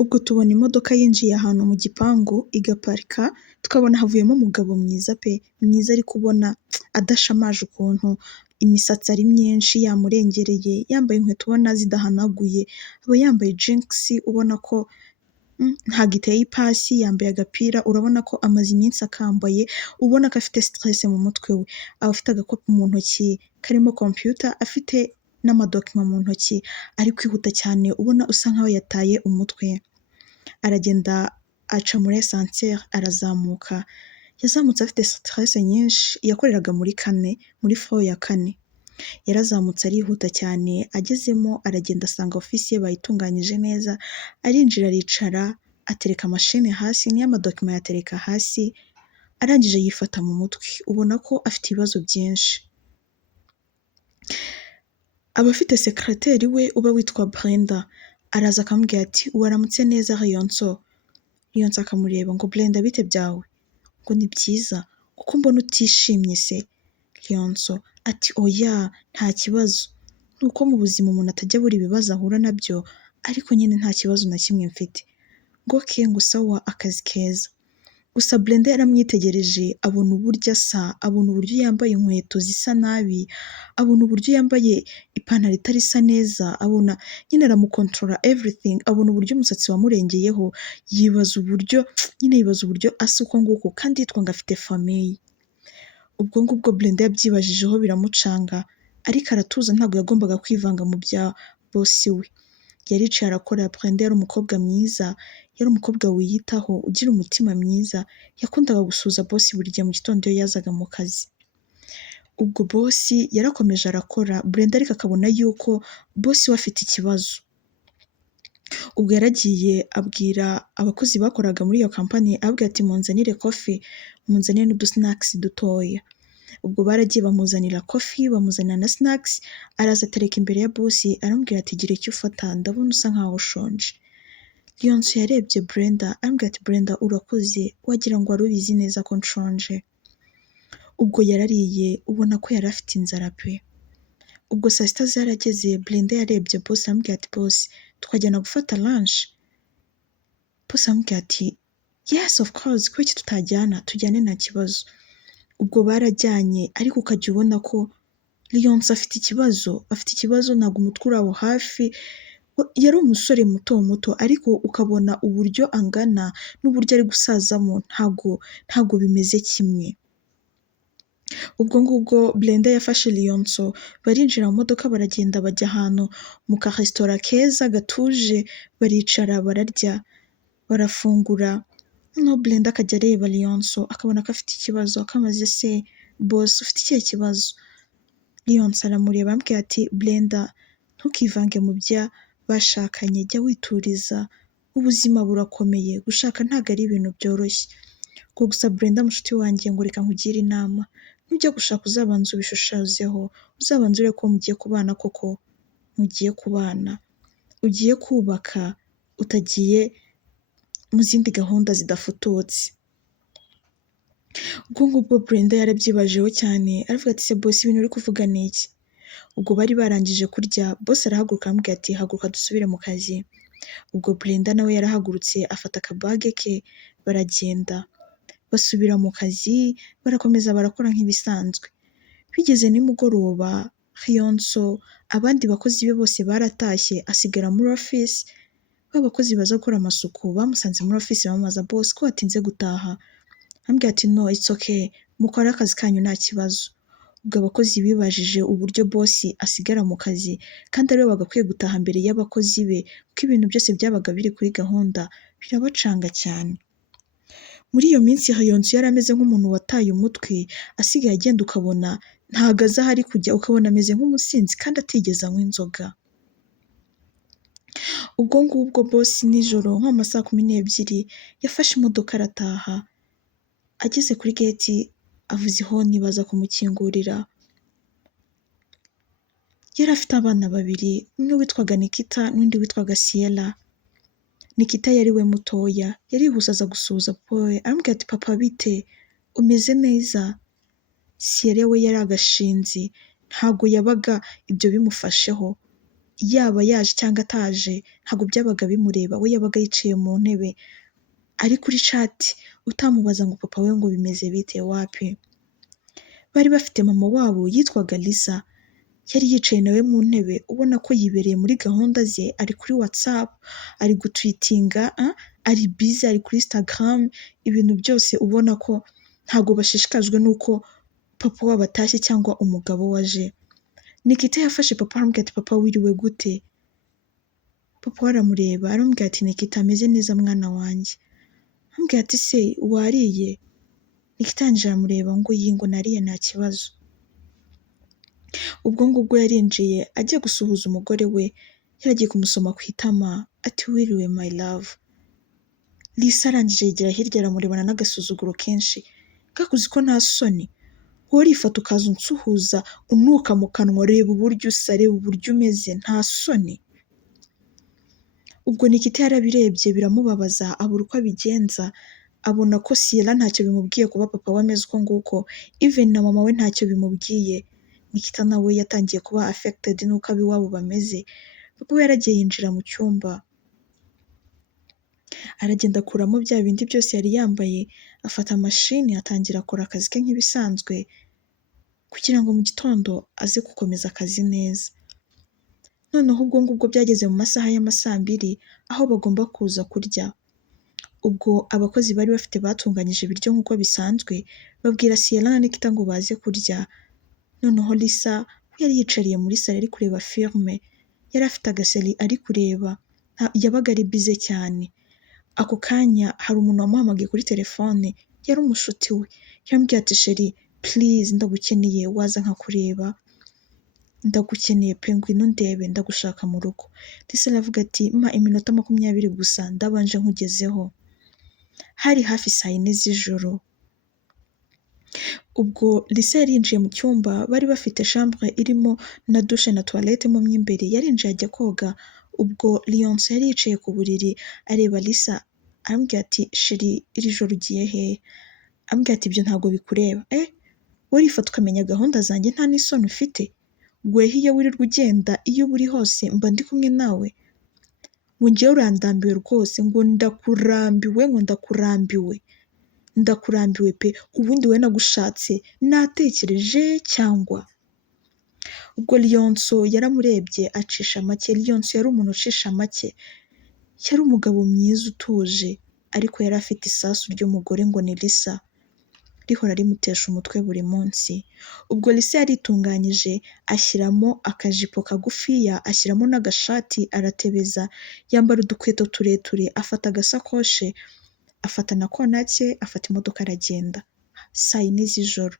Ubwo tubona imodoka yinjiye ahantu mu gipangu igaparika, tukabona havuyemo umugabo mwiza pe! Mwiza ariko ubona adashamaje ukuntu, imisatsi ari myinshi yamurengereye, yambaye inkweto ubona zidahanaguye, aba yambaye jinkisi ubona ko ntago iteye ipasi, yambaye agapira urabona ko amaze iminsi akambaye, ubona ko afite siterese mu mutwe we. Aba afite agakopo mu ntoki karimo kompiyuta, afite n'amadokima mu ntoki, ari kwihuta cyane ubona usa nkaho yataye umutwe. Aragenda aca muri esanseri arazamuka, yazamutse afite siterese nyinshi, yakoreraga muri kane, muri furo ya kane. Yarazamutse arihuta cyane, agezemo aragenda asanga ofisi ye bayitunganyije neza, arinjira aricara, atereka mashine hasi n'amadokima ayatereka hasi, arangije yifata mu mutwe, ubona ko afite ibibazo byinshi. Aba afite sekereteri we uba witwa Brenda, araza akamubwira ati waramutse neza Rayonso? Rayonso akamureba ngo Brenda bite byawe? Ngo ni byiza, kuko mbona utishimye se? Rayonso ati oya nta kibazo, ni uko mu buzima umuntu atajya abura ibibazo ahura nabyo, ariko nyine nta kibazo na kimwe mfite. Ngo ke ngo sawa akazi keza. Gusa Brenda yaramwitegereje abona uburyo asa, abona uburyo yambaye inkweto zisa nabi, abona uburyo yambaye ipantaro itari isa neza, abona nyine aramukontorora everything, abona uburyo umusatsi wamurengeyeho, yibaza uburyo asa uko nguko kandi yitwa ngo afite famiye. Ubwo ngubwo Brenda yabyibajijeho biramucanga, ariko aratuza ntabwo yagombaga kwivanga mu bya bosi we. Yaricaye arakora. Brenda yari umukobwa mwiza, yari umukobwa wiyitaho, ugira umutima mwiza, yakundaga gusuhuza bosi buri gihe mu gitondo iyo yazaga mu kazi. Ubwo bosi yarakomeje arakora, Brenda ariko akabona yuko bosi we afite ikibazo. Ubwo yaragiye abwira abakozi bakoraga muri iyo kampani, ababwira ati munzanire kofi, munzanire n'udusinakisi dutoya. Ubwo baragiye bamuzanira kofi, bamuzanira na sinakisi, araza atereka imbere ya bosi, aramubwira ati gira icyo ufata, ndabona usa nkaho ushonje. Rayonso yarebye Brenda, aramubwira ati Brenda urakoze, wagira ngo wari ubizi neza ko nshonje. Ubwo yarariye ubona ko yari afite inzara pe! Ubwo saa sita zarageze, Brenda yarebye bosi aramubwira ati bosi twajyana gufata lanshi? Bosi aramubwira ati yes of course, kuki tutajyana? Tujyane nta kibazo. Ubwo barajyanye, ariko ukajya ubona ko Rayonso afite ikibazo, ntabwo umutwe uri aho hafi, yari umusore muto muto, ariko ukabona uburyo angana n'uburyo ari gusazamo ntabwo bimeze kimwe. Ubwo ngubwo Brenda yafashe Rayonso, barinjira mu modoka baragenda bajya ahantu mu karesitora keza gatuje, baricara bararya, barafungura. Noneho Brenda akajya areba Rayonso akabona ko afite ikibazo, akamaze se bosi ufite ikihe kibazo? Rayonso aramureba aramubwira ati Brenda ntukivange mu bya bashakanye, jya wituriza, ubuzima burakomeye, gushaka ntabwo ari ibintu byoroshye. Ubwo gusa Brenda mushuti wanjye ngo reka nkugire inama, nujya gushaka uzabanza ubishushanyijeho, uzabanza urebe ko mugiye kubana koko, mugiye kubana, ugiye kubaka, utagiye mu zindi gahunda zidafututse. Ubwo ngubwo Brenda yarabyibajeho cyane, aravuga ati se bosi ibintu uri kuvuga ni iki? Ubwo bari barangije kurya, bosi arahaguruka aramubwira ati haguruka dusubire mu kazi. Ubwo Brenda nawe yarahagurutse afata akabage ke, baragenda basubira mu kazi, barakomeza barakora nk'ibisanzwe. Bigeze nimugoroba, Rayonso abandi bakozi be bose baratashye, asigara muri ofisi. Ba bakozi baza gukora amasuku bamusanze muri ofisi bamubaza bosi ko watinze gutaha? Arambwira ati no it's okay, mukore akazi kanyu nta kibazo. Ubwo abakozi bibajije uburyo bosi asigara mu kazi kandi ariwe bagakwiye gutaha mbere y'abakozi be, kuko ibintu byose byabaga biri kuri gahunda, birabacanga cyane. Muri iyo minsi Rayonso yari ameze nk'umuntu wataye umutwe, asigaye agenda ukabona ntago azi aho ari kujya, ukabona ameze nk'umusinzi kandi atigeze anywa inzoga. Ubwo ngubwo bosi nijoro nko mu ma saa 12 yafashe imodoka arataha, ageze kuri geti avuze ihoni baza kumukingurira. Yari afite abana babiri, umwe witwaga Nikita n'undi witwaga Siyera. Nikita yari we mutoya, yarihuse aza gusuhuza papa we, aramubwira ati papa bite, umeze neza? Siyera we yari agashinzi, ntago yabaga ibyo bimufasheho, yaba yaje cyangwa ataje ntabwo byabaga bimureba, we yabaga yicaye mu ntebe ari kuri chat utamubaza ngo papa we ngo bimeze bite wapi. Bari bafite mama wabo yitwaga Lisa, yari yicaye nawe mu ntebe ubona ko yibereye muri gahunda ze, ari kuri WhatsApp, ari gutwitinga, ari busy, ari kuri Instagram, ibintu byose ubona ko ntabwo bashishikajwe n'uko papa wabo atashye cyangwa umugabo we aje. Nikita yafashe papa aramubwira ati papa wiriwe gute? Papa we aramureba aramubwira ati Nikita ameze neza mwana wanjye. Aramubwira ati se wariye? Nikita yanje aramureba ngo iyi ngo nariye nta kibazo. Ubwo ngubwo yarinjiye agiye gusuhuza umugore we, yaragiye kumusoma ku itama ati wiriwe my love. Lisa arangije yegera hirya aramurebana n'agasuzuguro kenshi, kakuzi ko nta soni, wowe urifata ukaza unsuhuza unuka mu kanwa, reba uburyo usa, reba uburyo umeze, nta soni. Ubwo Nikita yarabirebye biramubabaza abura uko abigenza, abona ko Siela ntacyo bimubwiye kuba papa we ameze uko nguko, even na mama we ntacyo bimubwiye. Nikita nawe yatangiye kuba affected n'uko ab'iwabo bameze. Papa we yaragiye yinjira mu cyumba, aragenda akuramo bya bindi byose yari yambaye, afata mashini atangira akora akazi ke nk'ibisanzwe kugira ngo mu gitondo aze gukomeza akazi neza. Noneho ubwo ngubwo byageze mu masaha y'amasambiri aho bagomba kuza kurya. Ubwo abakozi bari bafite batunganyije ibiryo nk'uko bisanzwe, babwira Siela na Nikita ngo baze kurya. Noneho Lisa we yari yicariye muri sale ari kureba filme, yari afite agaseri ari kureba, yabaga ari bize cyane. Ako kanya hari umuntu wamuhamagaye kuri telefone, yari umushuti we, yaramubwiye ati sheri please ndagukeneye waza nkakureba, ndagukeneye pe ngwino ndebe ndagushaka mu rugo. Lisa aravuga ati mpa iminota 20 gusa ndabanje nkugezeho. Hari hafi saa 4 z'ijoro. Ubwo Lisa yarinjiye mu cyumba, bari bafite chambre irimo na douche na toilette mo imbere, yarinjiye ajya koga. Ubwo Lionce yari yicaye ku buriri areba Lisa, aramubwira ati sheri iri joro ugiye hehe? Aramubwira ati ibyo ntabwo bikureba. wowe urifata ukamenya gahunda zanjye nta n'isoni ufite? Wehe iyo wirirwa ugenda iyo uba uri hose mba ndi kumwe nawe? Ngo njyewe urandambiwe rwose, ngo ndakurambiwe, ngo ndakurambiwe pe, ubundi we nagushatse natekereje cyangwa? Ubwo Lionso yaramurebye acisha make. Lionso yari umuntu ucisha make, yari umugabo mwiza utuje, ariko yari afite isasu ry'umugore ngo ni Lisa, rihora rimutesha umutwe buri munsi. Ubwo Lisa yaritunganyije ashyiramo akajipo kagufiya, ashyiramo n'agashati, aratebeza, yambara udukweto tureture, afata agasakoshe, afata na konake, afata imodoka aragenda. Saa 4 z'ijoro.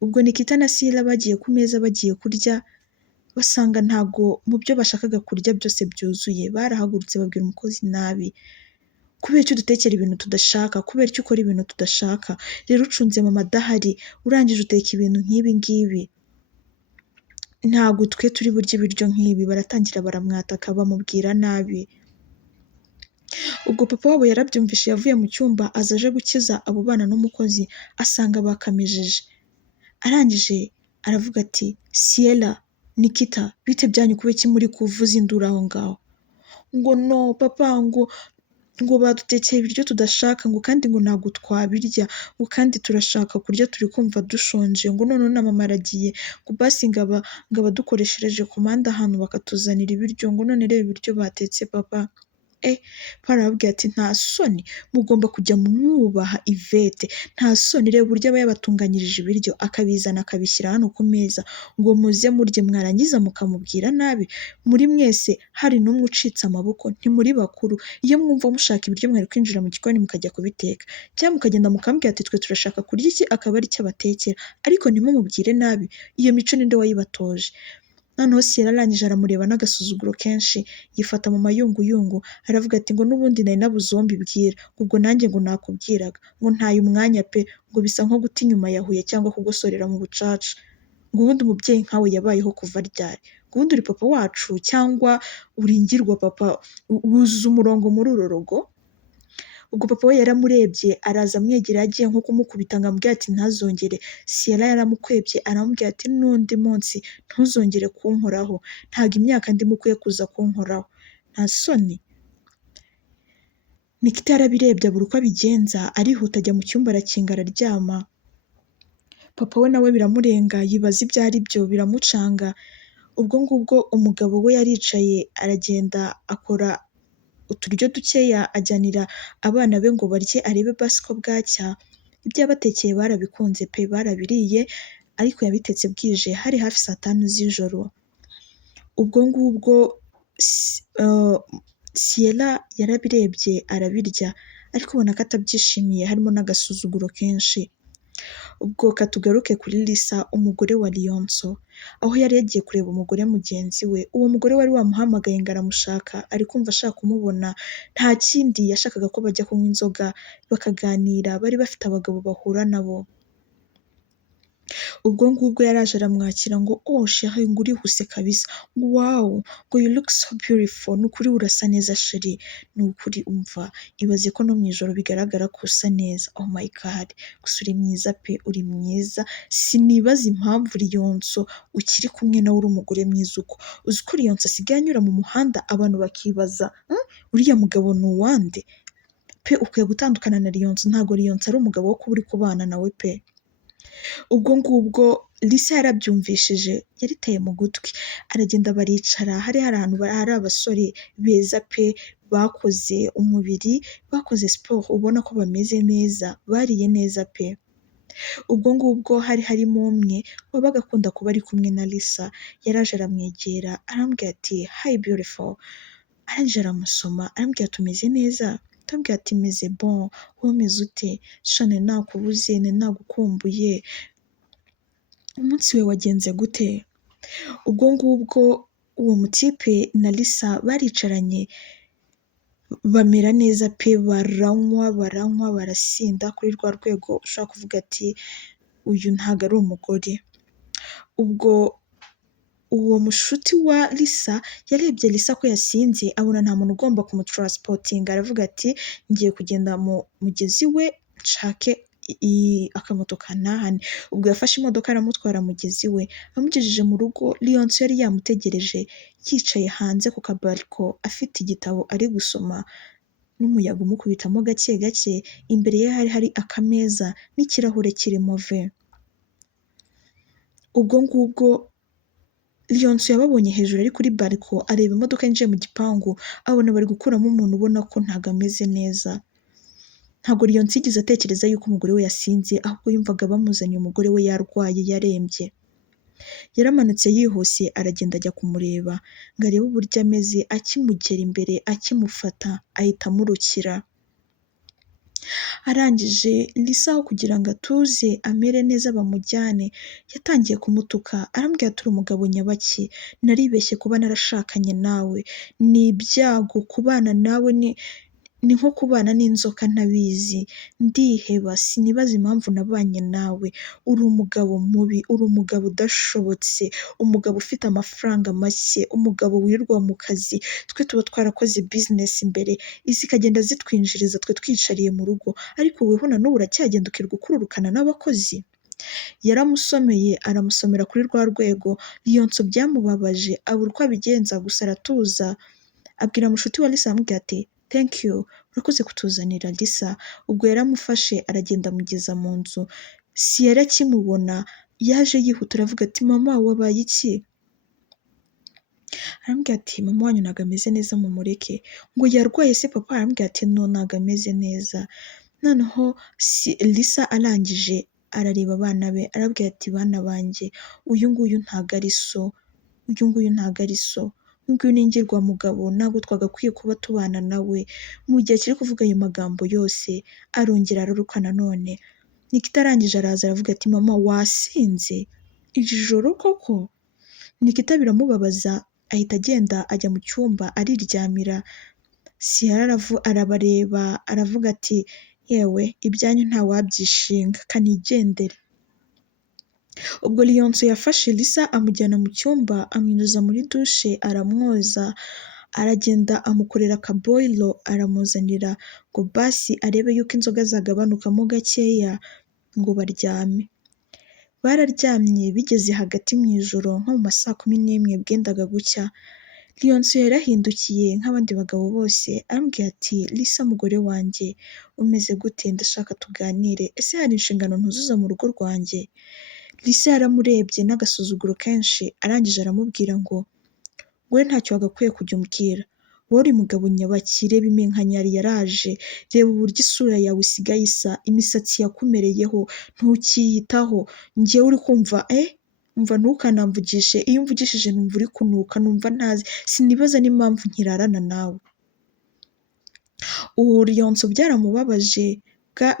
Ubwo Nikita na Siela bagiye ku meza bagiye kurya, basanga ntago mu byo bashakaga kurya byose byuzuye. Barahagurutse babwira umukozi nabi, kubera icyo udutekera ibintu tudashaka, kubera icyo ukora ibintu tudashaka, rero ucunze mama adahari urangije uteka ibintu nk'ibi ngibi, ntago twe turi burya ibiryo nk'ibi. Baratangira baramwataka bamubwira nabi. Ubwo papa wabo yarabyumvishe, yavuye mu cyumba aza aje gukiza abo bana n'umukozi, asanga bakamejeje. Arangije aravuga ati Siela, Nikita bite byanyu kuba iki muri kuvuza induru aho ngaho? Ngo no papa, ngo badutekeye ibiryo tudashaka, ngo kandi ngo ntabwo twabirya, ngo kandi turashaka kurya turi kumva dushonje, ngo none na mama aragiye, ngo basi ngo abadukoreshereje komanda ahantu bakatuzanira ibiryo, ngo none reba ibiryo batetse papa. Barababwira ati nta soni, mugomba kujya mwubaha Ivete, nta soni, reba uburyo aba yabatunganyirije ibiryo akabizana akabishyira hano ku meza ngo muze murye, mwarangiza mukamubwira nabi. Muri mwese hari n'umwe ucitse amaboko, ntimuri bakuru. Iyo mwumva mushaka ibiryo mwari kwinjira mu gikoni mukajya kubiteka, cyangwa mukagenda mukambwira ati twe turashaka kurya iki, akaba ari cyo abatekera, ariko ntimumubwire nabi. Iyo mico ninde wayibatoje? Noneho Siela arangije aramureba n'agasuzuguro kenshi, yifata mu mayunguyungu, aravuga ati ngo n'ubundi nari nabuze uwo mbibwira, ubwo nanjye ngo nakubwiraga, ngo ntaye umwanya pe, ngo bisa nko guta inyuma ya Huye cyangwa kugosorera mu bucaca, ngo ubundi umubyeyi nkawe yabayeho kuva ryari? Ngo ubundi uri papa wacu cyangwa uringirwa papa? Wuzuza umurongo muri uru rugo? ubwo papa we yaramurebye araza amwegera agiye nko kumukubita ngo amubwire ati ntazongere. Siyera yaramukwebye aramubwira ati n'undi munsi ntuzongere kunkoraho, ntabwo imyaka ndimo ukwiye kuza kunkoraho, nta soni. Nikita yarabirebye abura uko abigenza, arihuta ajya mu cyumba arakinga araryama. Papa we nawe biramurenga yibaza ibyo ari byo biramucanga. Ubwo ngubwo umugabo we yaricaye aragenda akora uturyo dukeya ajyanira abana be ngo barye arebe basi ko bwacya. Ibyo yabatekeye barabikunze pe barabiriye, ariko yabitetse bwije hari hafi saa tanu z'ijoro. Ubwo ngubwo Siyera yarabirebye arabirya, ariko ubona ko atabyishimiye harimo n'agasuzuguro kenshi. Ubwo katugaruke kuri Lisa umugore wa Liyonso, aho yari yagiye kureba umugore mugenzi we. Uwo mugore wari wamuhamagaye ngo aramushaka, ari kumva ashaka kumubona, nta kindi yashakaga ko bajya kunywa inzoga bakaganira, bari bafite abagabo bahura nabo. Ubwo ngubwo yaraje aramwakira ngo oh chérie ngo urihuse kabisa, ngo wow ngo you look so beautiful, ni ukuri urasa neza chérie, ni ukuri umva ibaze ko no mu ijoro bigaragara ko usa neza, oh my god gusa uri mwiza pe uri mwiza, sinibaza impamvu Liyonso ukiri kumwe nawe uri umugore mwiza uko. Uzi ko Liyonso asigaye anyura mu muhanda abantu bakibaza uriya mugabo ni uwande pe, ukwiye gutandukana na Liyonso, ntabwo Liyonso ari umugabo wo kuba uri kubana nawe pe. Ubwo ngubwo Lisa yarabyumvishije yariteye mu gutwi, aragenda baricara, hari ahantu hari abasore beza pe bakoze umubiri, bakoze siporo ubona ko bameze neza, bariye neza pe. Ubwo ngubwo hari harimo umwe wabaga akunda kuba ari kumwe na Lisa, yaraje aramwegera arambwira ati hi beautiful, arangije aramusoma arambwira ati umeze neza, arambwira ati meze bon, wowe umeze ute? Sha nari nakubuze nari nagukumbuye, umunsi we wagenze gute? Ubwo ngubwo uwo mutipe na Lisa baricaranye bamera neza pe, baranywa barasinda kuri rwa rwego ushobora kuvuga ati uyu ntabwo ari umugore. Ubwo uwo mushuti wa Lisa yarebye Lisa ko yasinze abona nta muntu ugomba kumutransportinga, aravuga ati ngiye kugenda mu mugezi we nshake akamoto kantahane. Ubwo yafashe imodoka aramutwara mugezi we, amugejeje mu rugo Liyonso yari yamutegereje yicaye hanze ku kabariko afite igitabo ari gusoma, n'umuyaga umukubitamo gake gake, imbere ye hari hari akameza n'ikirahure kirimo ve. Ubwo ngubwo Liyonso yababonye hejuru ari kuri bariko, areba imodoka yinjiye mu gipangu, abona bari gukuramo umuntu ubona ko ntabwo ameze neza. Ntabwo Liyonso yigeze atekereza yuko umugore we yasinze, ahubwo yumvaga bamuzaniye umugore we yarwaye yarembye. Yaramanutse yihuse aragenda ajya kumureba ngo arebe uburyo ameze, akimugera imbere akimufata ahita amurukira. Arangije Lisa aho kugira ngo atuze amere neza bamujyane, yatangiye kumutuka arambwira ati uri umugabo nyabaki, naribeshye kuba narashakanye nawe, ni ibyago kubana nawe, ni nko kubana n'inzoka ntabizi, ndiheba sinibaza impamvu nabanye nawe, uri umugabo mubi, uri umugabo udashobotse, umugabo ufite amafaranga make, umugabo wirirwa mu kazi, twe tuba twarakoze business imbere zikagenda zitwinjiriza twe twicariye mu rugo, ariko weho na n'ubu uracyagenda ukirwa ukururukana n'abakozi. Yaramusomeye aramusomera kuri rwa rwego, Liyonso byamubabaje abura uko abigenza, gusa aratuza abwira mushuti wa Lisa aramubwira ati thank you, urakoze kutuzanira Lisa. Ubwo yaramufashe aragenda amugeza mu nzu. Siyera akimubona yaje yihuta aravuga ati mama wabaye iki? Arambwira ati mama wanyu ntabwo ameze neza mumureke. Ngo yarwaye se papa? Arambwira ati no ntabwo ameze neza. Noneho Lisa arangije arareba abana be arabwira ati bana banjye, uyu nguyu ntabwo ari so, uyu nguyu ntabwo ari so, nguyu ni ingirwamugabo, ntabwo twagakwiye kuba tubana nawe. Mu gihe akiri kuvuga ayo magambo yose arongera araruka nanone. Nikita arangije araza aravuga ati mama wasinze iri joro koko? Nikita biramubabaza ahita agenda ajya mu cyumba ariryamira. Siyera arabareba aravuga ati yewe ibyanyu ntawabyishinga kanigendere. Ubwo Liyonso yafashe Lisa amujyana mu cyumba amwinjiza muri dushe aramwoza, aragenda amukorera akaboyiro aramuzanira ngo basi arebe yuko inzoga zagabanukamo gakeya ngo baryame. Bararyamye bigeze hagati mu ijoro nko mu ma saa 11 bwendaga gucya, Liyonso yarahindukiye nk'abandi bagabo bose arambwira ati Lisa mugore wanjye umeze gute? Ndashaka tuganire, ese hari inshingano ntuzuza mu rugo rwanjye? Lisa yaramurebye n'agasuzuguro kenshi arangije aramubwira ngo wowe ntacyo wagakwiye kujya umbwira, wowe uri mugabo nyabaki, reba iminkanyari yaraje, reba uburyo isura yawe isigaye isa, imisatsi yakumereyeho ntukiyitaho, njyewe uri kumva umva ntukanamvugishe, iyo umvugishije numva uri kunuka, numva ntazi, sinibaza n'impamvu nkirarana nawe. Ubu Liyonso byaramubabaje,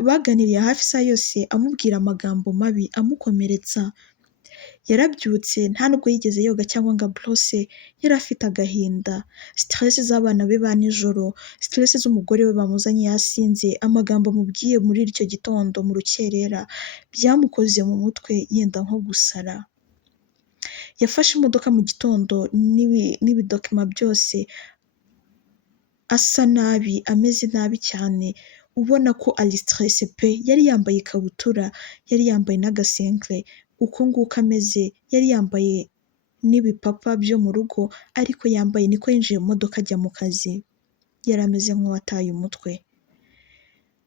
baganiriye hafi isaha yose amubwira amagambo mabi amukomeretsa. Yarabyutse nta nubwo yigeze yoga cyangwa ngo aborose, yari afite agahinda, stress z'abana be ba nijoro, stress z'umugore we bamuzanye yasinze, amagambo amubwiye muri icyo gitondo mu rukerera byamukoze mu mutwe yenda nko gusara. Yafashe imodoka mu gitondo n'ibidokima byose, asa nabi, ameze nabi cyane, ubona ko ari stress pe, yari yambaye ikabutura, yari yambaye n'agasengere, uko nguko ameze, yari yambaye n'ibipapa byo mu rugo, ariko yambaye niko yinjiye mu modoka ajya mu kazi, yari ameze nk'uwataye umutwe.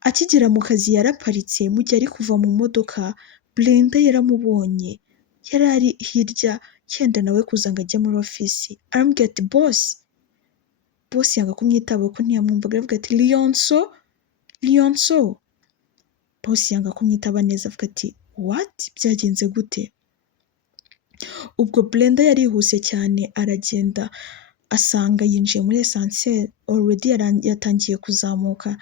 Akigera mu kazi yaraparitse, mu gihe ari kuva mu modoka Brenda yaramubonye, yari ari hirya yenda nawe kuza ngo ajye muri ofisi, arambwira ati bosi yanga kumwitaba kuko ntiyamwumvaga, aravuga ati Liyonso, bosi yanga kumwitaba neza, avuga ati what, byagenze gute? Ubwo Brenda yarihuse cyane aragenda asanga yinjiye muri esanseri, already yatangiye kuzamuka,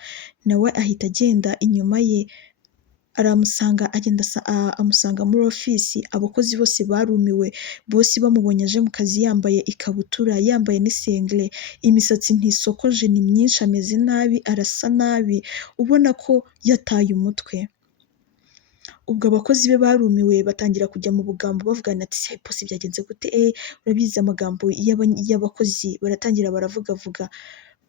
nawe ahita agenda inyuma ye, amusanga muri ofisi. Abakozi bose barumiwe, bose bamubonye aje mu kazi yambaye ikabutura, yambaye n'isengere, imisatsi ntisokoje, ni myinshi, ameze nabi, arasa nabi, ubona ko yataye umutwe. Ubwo abakozi be barumiwe batangira kujya mu bugambo bavugana ati se bosi byagenze gute? Urabizi amagambo y'abakozi baratangira baravugavuga.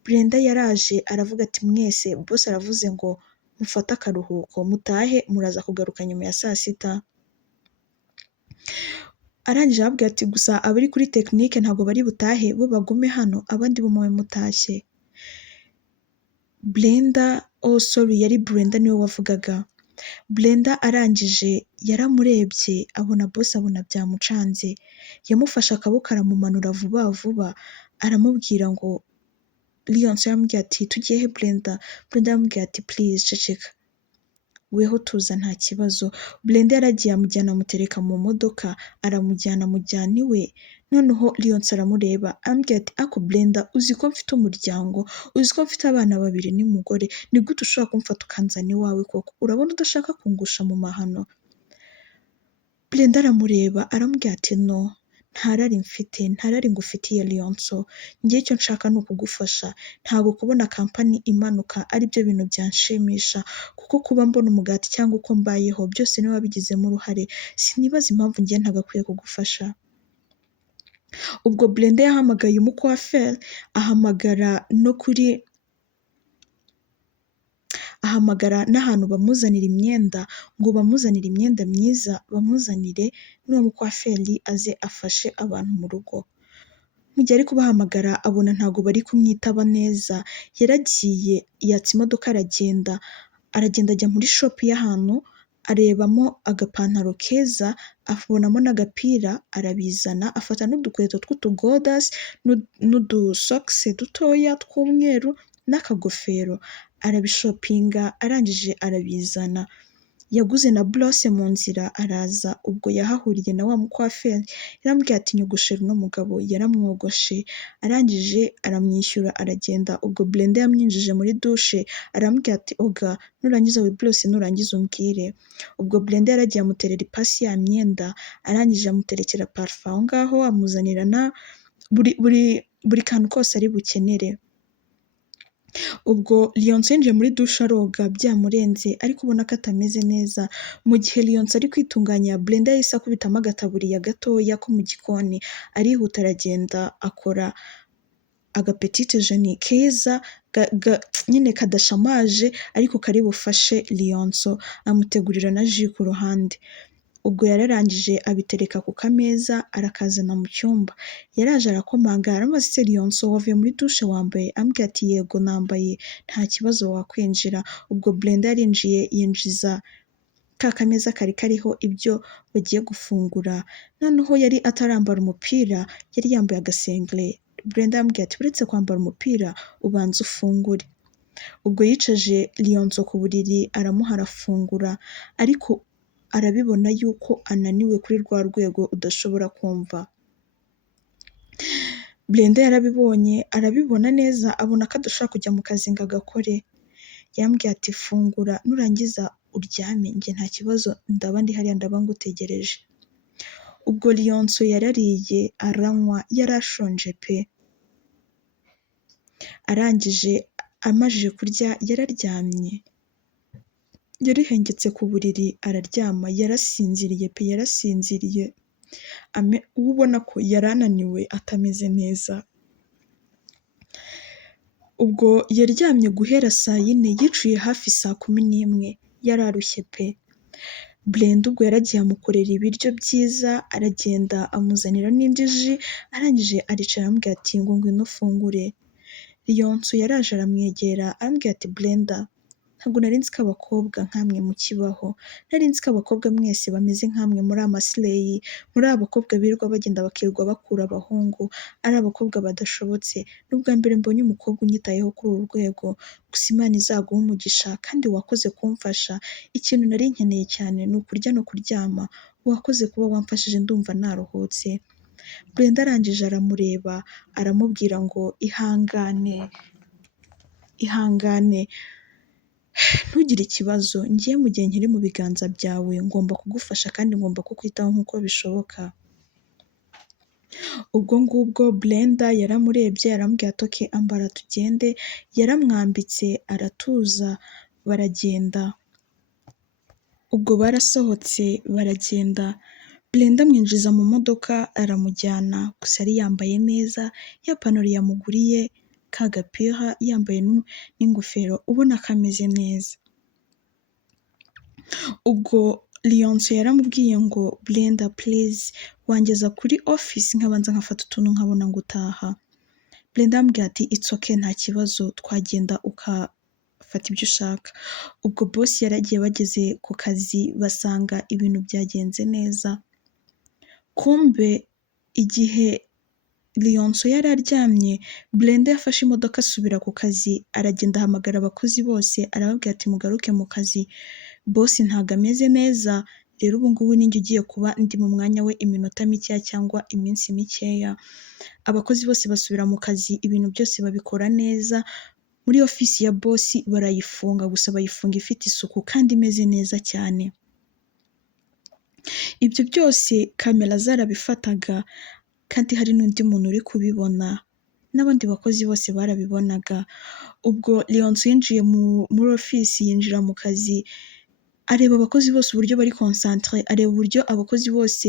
Brenda yaraje aravuga ati mwese bosi aravuze ngo mufate akaruhuko mutahe, muraza kugaruka nyuma ya saa sita. Arangije arababwira ati gusa abari kuri tekinike ntabwo bari butahe, bo bagume hano, abandi bo mube mutashye. Brenda, yari Brenda niwe wavugaga. Brenda arangije yaramurebye abona bosi, abona byamucanze, yamufashe akaboko aramumanura vuba vuba, aramubwira ngo Liyonso yaramubwiye ati tugiye he Brenda? Brenda yaramubwiye ati please ceceka, weho tuza nta kibazo. Brenda yaragiye amujyana amutereka mu modoka, aramujyana iwe, noneho Liyonso aramureba arambwira ati ako Brenda, uzi ko mfite umuryango, uzi ko mfite abana 2 n'umugore, ni gute ushobora kumfata ukanzana iwawe koko? Urabona udashaka kungusha mu mahano? Brenda aramureba aramubwira ati no, nta rari mfite, nta rari ngufitiye Liyonso, njye icyo nshaka ni ukugufasha, ntabwo kubona kampani imanuka ari byo bintu byanshimisha, kuko kuba mbona umugati cyangwa uko mbayeho byose niwe wabigizemo uruhare, sinibaza impamvu njye ntagakwiye kugufasha. Ubwo Brenda yahamagaye umukwaferi, ahamagara n'ahantu bamuzanira imyenda, ngo bamuzanire imyenda myiza, bamuzanire n'uwo mukwaferi aze afashe abantu mu rugo. Mu gihe ari kubahamagara abona ntabwo bari kumwitaba neza, yaragiye yatsa imodoka aragenda ajya muri shopu y'ahantu, arebamo agapantaro keza, abonamo n'agapira, arabizana, afata n'udukweto tw'utugodasi n'udusokisi dutoya tw'umweru n'akagofero, arabishopinga, arangije arabizana. Yaguze na borose mu nzira araza, ubwo yahahuriye na wa mukwaferi, yaramubwiye ati nyogoshera uno mugabo, yaramwogoshe, arangije aramwishyura aragenda. Ubwo Brenda yamwinjije muri dushe, aramubwira ati oga nurangiza wiborose, nurangiza umbwire. Ubwo Brenda yaragiye amuterera ipasi ya myenda, arangije amuterekera parufe aho ngaho, amuzanira na buri kantu kose ari bukenere. Ubwo Liyonso yinjiye muri dushe aroga byamurenze, ariko ubona ko atameze neza. Mu gihe Liyonso ari kwitunganya, Brenda yahise akubitamo agataburiya gatoya ko mu gikoni, arihuta aragenda akora agapetite jeni keza nyine kadashamaje ariko kari bufashe Liyonso, amutegurira na ji ku ruhande. Ubwo yararangije abitereka ku kameza arakazana mu cyumba. Yaraje arakomanga aramubaza ati Liyonso wavuye muri dushe wambaye? Ambwira ati yego nambaye nta kibazo wakwinjira. Ubwo Brenda yarinjiye yinjiza ka kameza kari kariho ibyo bagiye gufungura, noneho yari atarambara umupira, yari yambaye agasengere. Brenda yambwiye ati uretse kwambara umupira ubanza ufungure. Ubwo yicaje Liyonso ku buriri aramuha arafungura, ariko arabibona yuko ananiwe kuri rwa rwego udashobora kumva. Brenda yarabibonye arabibona neza abona ko adashobora kujya mu kazi ngo agakore. Yambwiye ati fungura nurangiza uryame, njye nta kibazo ndaba ndi hariya ndaba ngutegereje. Ubwo Liyonso yarariye aranywa yari ashonje pe. Arangije amajije kurya yararyamye, yarihengetse ku buriri araryama, yarasinziriye pe, yarasinziriye ubona ko yari ananiwe atameze neza. Ubwo yaryamye guhera saa yine yicuye hafi saa 11, yararushye pe. Brenda ubwo yaragiye amukorera ibiryo byiza, aragenda amuzanira n'indi ji, arangije aricara aramubwira ati ngo ngwino ufungure. Liyonso yaraje aramwegera arambwira ati Brenda, ntabwo nari nzi ko abakobwa nkamwe mukibaho, nari nzi ko abakobwa mwese bameze nkamwe muri amasireyi, muri abakobwa birirwa bagenda bakirirwa bakura abahungu, ari abakobwa badashobotse. N'ubwa mbere mbonye umukobwa unyitayeho kuri uru rwego, gusa Imana izaguha umugisha kandi wakoze kumfasha. Ikintu nari nkeneye cyane ni ukurya no kuryama, wakoze kuba wamfashije ndumva naruhutse. Brenda arangije aramureba aramubwira ngo ihangane, ihangane ntugire ikibazo, ngiye mu gihe nkiri mu biganza byawe ngomba kugufasha kandi ngomba kukwitaho nk'uko bishoboka. Ubwo ngubwo Brenda yaramurebye aramubwira ati okay ambara tugende, yaramwambitse aratuza baragenda. Ubwo barasohotse baragenda, Brenda amwinjiza mu modoka aramujyana, gusa yari yambaye neza, ya panaro yamuguriye, ka gapira, yambaye n'ingofero ubona ko ameze neza. Ubwo Liyonso yaramubwiye ngo Brenda please wangeza kuri office nkabanza nkafata utuntu nkabona gutaha. Brenda yambwiye ati it's okay nta kibazo twagenda ukafata ibyo ushaka. Ubwo boss yaragiye bageze ku kazi basanga ibintu byagenze neza. Kumbe igihe Liyonso yari aryamye, Brenda yafashe imodoka asubira ku kazi, aragenda ahamagara abakozi bose arababwira ati mugaruke mu kazi, boss ntago ameze neza, rero ubu ngubu ninjye ugiye kuba ndi mu mwanya we iminota mikeya cyangwa iminsi mikeya. Abakozi bose basubira mu kazi, ibintu byose babikora neza, muri ofisi ya boss barayifunga, gusa bayifunga ifite isuku kandi imeze neza cyane. Ibyo byose kamera zarabifataga kandi hari n'undi muntu uri kubibona, n'abandi bakozi bose barabibonaga. Ubwo Liyonso yinjiye muri ofisi, yinjira mu kazi, areba abakozi bose uburyo bari concentre, areba uburyo abakozi bose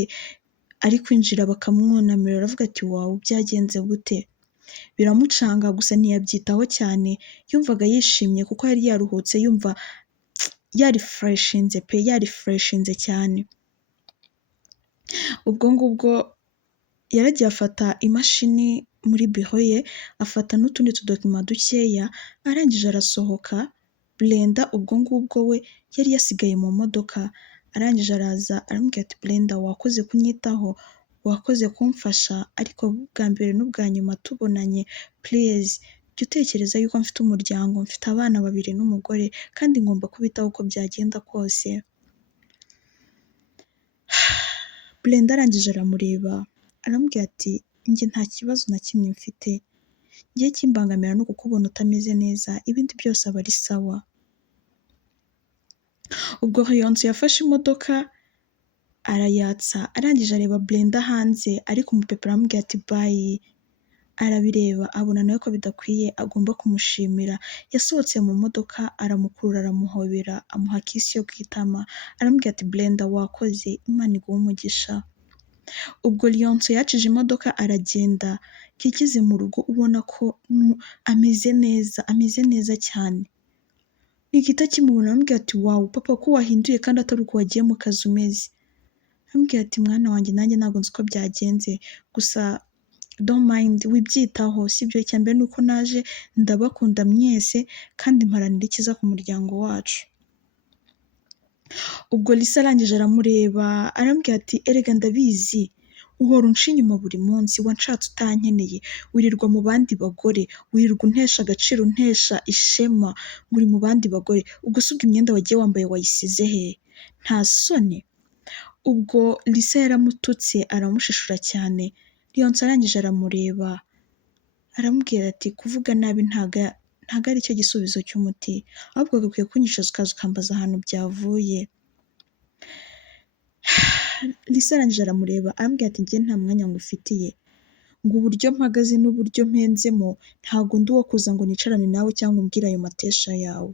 ari kwinjira bakamwunamira, aravuga ati wawu byagenze gute? Biramucanga gusa ntiyabyitaho cyane, yumvaga yishimye kuko yari yaruhutse, yumva yarifreshinze pe, yarifreshinze cyane. Ubwo ngubwo yaragiye afata imashini muri biro ye, afata n'utundi tudokima dukeya, arangije arasohoka. Brenda ubwo ngubwo we yari yasigaye mu modoka, arangije araza aramubwira ati Brenda wakoze kunyitaho, wakoze kumfasha, ariko bwa mbere n'ubwa nyuma tubonanye please jya utekereza yuko mfite umuryango, mfite abana 2 n'umugore kandi ngomba kubitaho uko byagenda kose. Brenda arangije aramureba aramubwira ati njye nta kibazo na kimwe mfite, ngiye kimbangamira no kukubona utameze neza, ibindi byose aba ari sawa. Ubwo Liyonso yafashe imodoka arayatsa, arangije areba Brenda hanze ariko umupepera aramubwira ati bye. Arabireba abona nawe ko bidakwiye agomba kumushimira, yasohotse mu modoka aramukurura aramuhobera, amuha kisi yo kwitama, aramubwira ati Brenda wakoze, Imana iguhe umugisha. Ubwo Liyonso yacije imodoka aragenda, yageze mu rugo ubona ko ameze neza cyane. Nikita akimubona aramubwira ati wawu papa ko wahinduye kandi atari uko wagiye mu kazi umeze. Aramubwira ati mwana wanjye nanjye ntabwo nzi uko byagenze gusa don't mind wibyitaho sibyo, icya mbere ni uko naje ndabakunda mwese kandi mparanira icyiza ku muryango wacu. Ubwo Lisa arangije aramureba aramubwira ati erega ndabizi uhora unca inyuma buri munsi, wanshatse utankeneye, wirirwa mu bandi bagore, wirirwa untesha agaciro, untesha ishema, muri mu bandi bagore, ubwo se ubwo imyenda wagiye wambaye wayisize he? Nta soni? Ubwo Lisa yaramututse aramushishura cyane. Leonce arangije aramureba aramubwira ati kuvuga nabi ntago ari cyo gisubizo cy'umuti, ahubwo wagakwiye kunyicaza ukaza ukambaza ahantu byavuye. Lisa arangije aramureba arambwira ati njye nta mwanya ngufitiye, ngo uburyo mpagaze n'uburyo mpenzemo ntago ndi uwo kuza ngo nicarane nawe cyangwa umbwire ayo matesha yawe.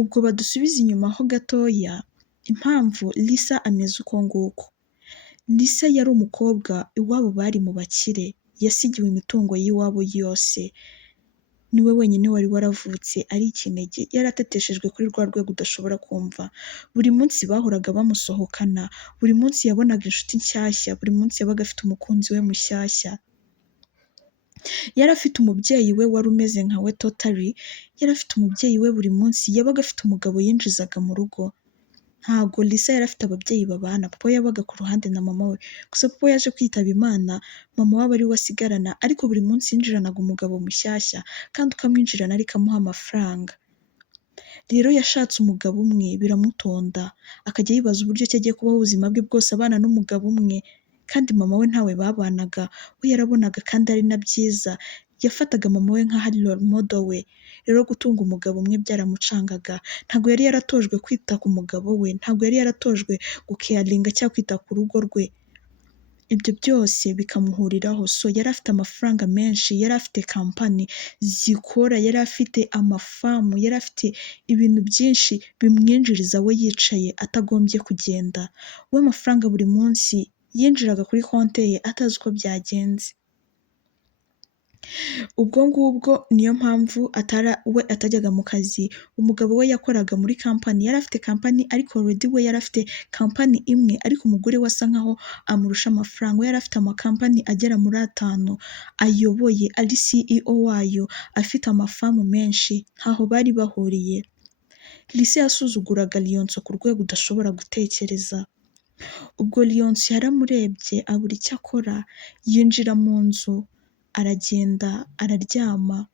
Ubwo badusubize inyuma ho gatoya, impamvu Lisa ameze uko nguko. Lisa yari umukobwa iwabo bari mu bakire, yasigiwe imitungo y'iwabo yose, niwe wenyine wari waravutse ari ikinege, yarateteshejwe kuri rwa rwego udashobora kumva. Buri munsi bahoraga bamusohokana, buri munsi yabonaga inshuti nshyashya, buri munsi yabaga afite umukunzi we mushyashya. Yari afite umubyeyi we wari umeze nka we totally, yari afite umubyeyi we buri munsi, yabaga afite umugabo yinjizaga mu rugo. Ntabwo Lisa yari afite ababyeyi babana, papa we yabaga ku ruhande na mama we, gusa papa we yaje kwitaba Imana, mama we aba ari we asigarana, ariko buri munsi yinjiranaga umugabo mushyashya kandi ukamwinjirana ariko amuha amafaranga. Rero yashatse umugabo umwe biramutonda, akajya yibaza uburyo ki agiye kubaho ubuzima bwe bwose abana n'umugabo umwe, kandi mama we ntawe babanaga, we yarabonaga kandi ari na byiza, yafataga mama we nk'aho ari role model we. Rero gutunga umugabo umwe byaramucangaga, ntabwo yari yaratojwe kwita ku mugabo we, ntabwo yari yaratojwe gukeyaringa cyangwa kwita ku rugo rwe. Ibyo byose bikamuhuriraho, so yari afite amafaranga menshi, yari afite kampani zikora, yari afite amafamu, yari afite ibintu byinshi bimwinjiriza we yicaye atagombye kugenda. We amafaranga buri munsi yinjiraga kuri konti ye atazi uko byagenze. Ubwo ngubwo niyo mpamvu we atajyaga mu kazi, umugabo we yakoraga muri kampani, yari afite kampani ariko already we yari afite kampani imwe, ariko umugore we asa nkaho amurusha amafaranga. We yari afite amakampani agera muri 5 ayoboye, ari CEO wayo, afite amafamu menshi, ntaho bari bahuriye. Lisa yasuzuguraga Leonce ku rwego udashobora gutekereza. Ubwo Leonce yaramurebye abura icyo akora, yinjira mu nzu aragenda araryama.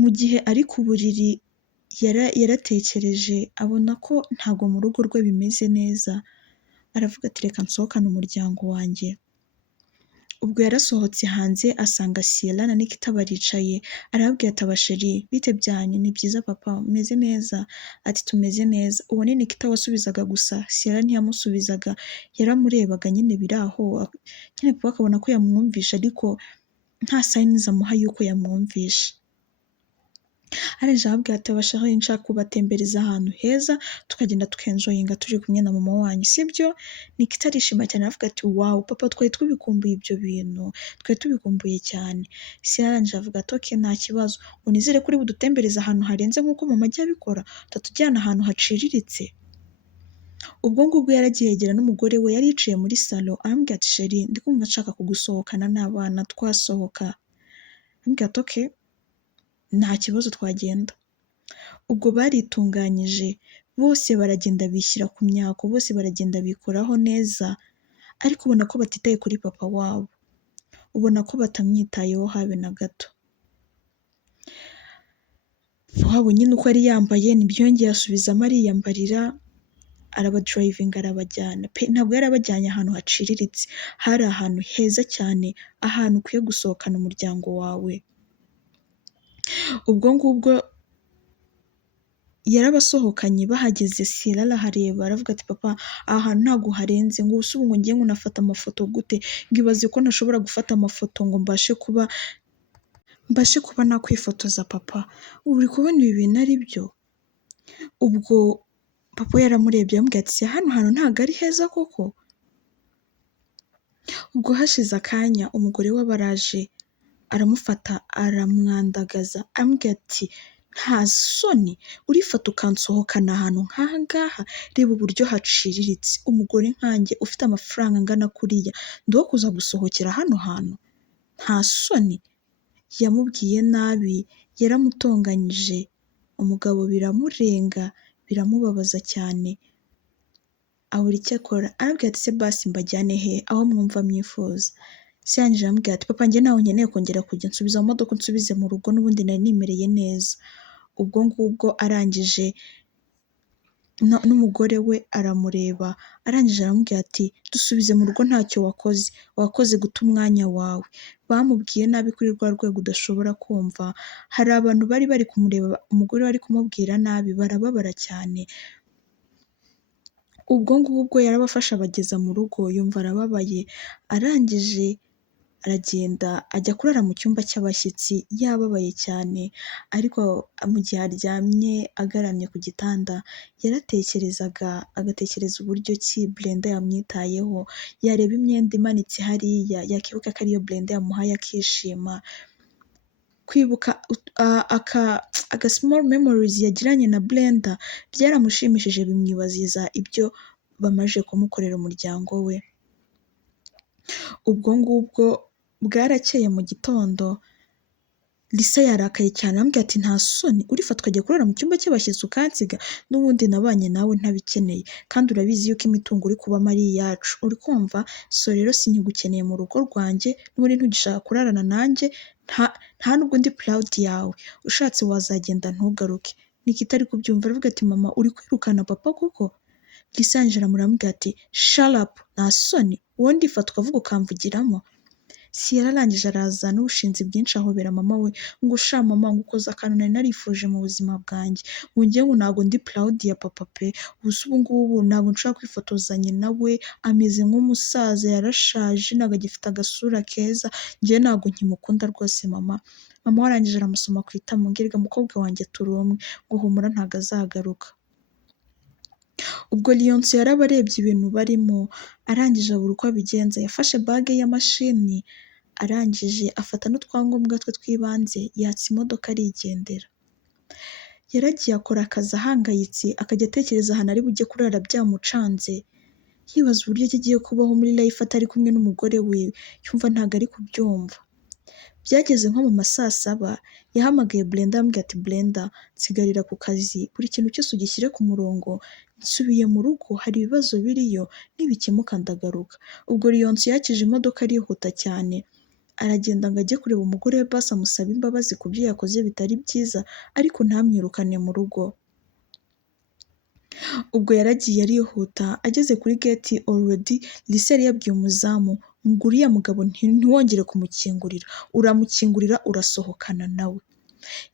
Mu gihe ari ku buriri yaratekereje abona ko ntago mu rugo rwe bimeze neza, aravuga ati reka nsohokane umuryango wanjye. Ubwo yarasohotse hanze asanga Sierra na Nikita baricaye, arababwira ati abasheri bite byanyu? Ni byiza papa, umeze neza? Ati tumeze neza. Uwo ni Nikita wasubizaga gusa, Sierra ntiyamusubizaga, yaramurebaga nyine biraho, nyine papa akabona ko yamwumvisha ariko nta sayinizi amuha yuko yamwumvisha. Arangije arababwira ati abasheri nshaka kubatembereza ahantu heza tukagenda tukenjoyinga turi kumwe na mama wanyu sibyo? Nikita arishima cyane aravuga ati wawu papa twari tubikumbuye ibyo bintu, twari tubikumbuye cyane. Sierra arangije avuga ati okay nta kibazo, unizere kuri budutembereza ahantu harenze nk'uko mama ajya abikora, tutatujyana ahantu haciriritse. Ubwo ngubwo yaragiye yegera n'umugore we yari yicaye muri salo, arambwira ati sheri ndi kumva nshaka kugusohokana n'abana twasohoka. Arambwira ati okay nta kibazo twagenda. Ubwo baritunganyije bose baragenda bishyira ku myako, bose baragenda bikoraho neza, ariko ubona ko batitaye kuri papa wabo, ubona ko batamwitayeho habe na gato. Wabo nyine uko yari yambaye nibyo yongeye asubizamo ariyambarira, arabadrivinga arabajyana pe, ntabwo yari abajyanye ahantu haciriritse, hari ahantu heza cyane, ahantu ukwiye gusohokana umuryango wawe. Ubwo ngubwo yarabasohokanye, bahageze Sierra arahareba aravuga ati papa aha hantu ntabwo harenze, ngo ubu ngo ngiye ngo nafata amafoto gute, ngibaze ko ntashobora gufata amafoto ngo mbashe kuba nakwifotoza papa, uri kubona ibi bintu ari byo? Ubwo papa yaramurebye aramubwira ati hano hantu ntabwo ari heza koko? Ubwo hashize akanya umugore we aba araje aramufata aramwandagaza amubwira ati nta soni urifata ukansohokana ahantu nk'aha ngaha, reba uburyo haciriritse, umugore nkanjye ufite amafaranga angana kuriya ndi uwo kuza gusohokera hano hantu, nta soni. Yamubwiye nabi, yaramutonganyije, umugabo biramurenga, biramubabaza cyane, abura icyo akora, arabwira ati se basi mbajyane he aho mwumva mwifuza. Se arangije aramubwira ati papa njye ntaho nkeneye kongera kujya, nsubiza mu modoka unsubize mu rugo n'ubundi nari nimereye neza. Ubwo ngubwo arangije n'umugore we aramureba, arangije aramubwira ati dusubize mu rugo ntacyo wakoze, wakoze guta umwanya wawe. Bamubwiye nabi kuri rwa rwego udashobora kumva, hari abantu bari bari kumureba, umugore we ari kumubwira nabi barababara cyane. Ubwo ngubwo yarabafashe abageza mu rugo yumva arababaye, arangije aragenda ajya kurara mu cyumba cy'abashyitsi yababaye cyane, ariko mu gihe aryamye agaramye ku gitanda yaratekerezaga, agatekereza uburyo ki Brenda yamwitayeho, yareba imyenda imanitse hariya yakibuka ko ariyo Brenda yamuhaye akishima, kwibuka aka small memories yagiranye na Brenda byaramushimishije bimwibaziza ibyo bamaze kumukorera umuryango we. Ubwo ngubwo bwarakeye mu gitondo, Lisa yarakaye cyane aramubwira ati nta soni urifata ukajya kurara mu cyumba cy'abashyitsi ukansiga, n'ubundi nabanye nawe ntabikeneye kandi urabizi yuko imitungo uri kubamo ari iyacu, uri kumva? So rero sinkigukeneye mu rugo rwanjye, n'ubundi ntugishaka kurarana nanjye, nta nubwo ndi proud yawe, ushatse wazagenda ntugaruke. Nikita ari kubyumva aravuga ati mama uri kwirukana papa kuko? Lisa arangije aramubwira ati shut up, nta soni wowe ndifata ukavuga ukamvugiramo. Siyera arangije araza n'ubushinzi bwinshi ahobera mama we ngo sha mama ngo ukoze akantu nari narifuje mu buzima bwanjye, ngo njyewe ngo ntabwo ndi proud ya papa pe, ubu ngubu ntabwo nshobora kwifotozanya nawe, ameze nk'umusaza yarashaje ntabwo agifite agasura keza, njyewe ntabwo nkimukunda rwose mama. Mama we arangije aramusoma ku itama ngo erega mukobwa wanjye turi umwe, ngo humura ntabwo azagaruka. Ubwo Liyonsi yarabarebye ibintu barimo, arangije abura uko abigenza, yafashe bage y'amashini, arangije afata n'utwangombwa twe tw'ibanze, yatsa imodoka arigendera. Yaragiye akora akazi ahangayitse, akajya atekereza ahantu ari bujye kurara byamucanze, yibaza uburyo ki agiye kubaho muri life atari kumwe n'umugore we, yumva ntabwo ari kubyumva. Byageze nko mu ma saa saba, yahamagaye Brenda aramubwira ati Brenda nsigarira ku kazi, buri kintu cyose ugishyire ku murongo, nsubiye mu rugo hari ibibazo biriyo, nibikemuka ndagaruka. Ubwo Liyonsi yakije imodoka arihuta cyane, aragenda ngo ajye kureba umugore we basi amusaba imbabazi ku byo yakoze bitari byiza, ariko ntamwirukane mu rugo. Ubwo yaragiye arihuta, ageze kuri gate already Lisa yari yabwiye umuzamu ngo uriya mugabo ntiwongere kumukingurira, uramukingurira urasohokana nawe.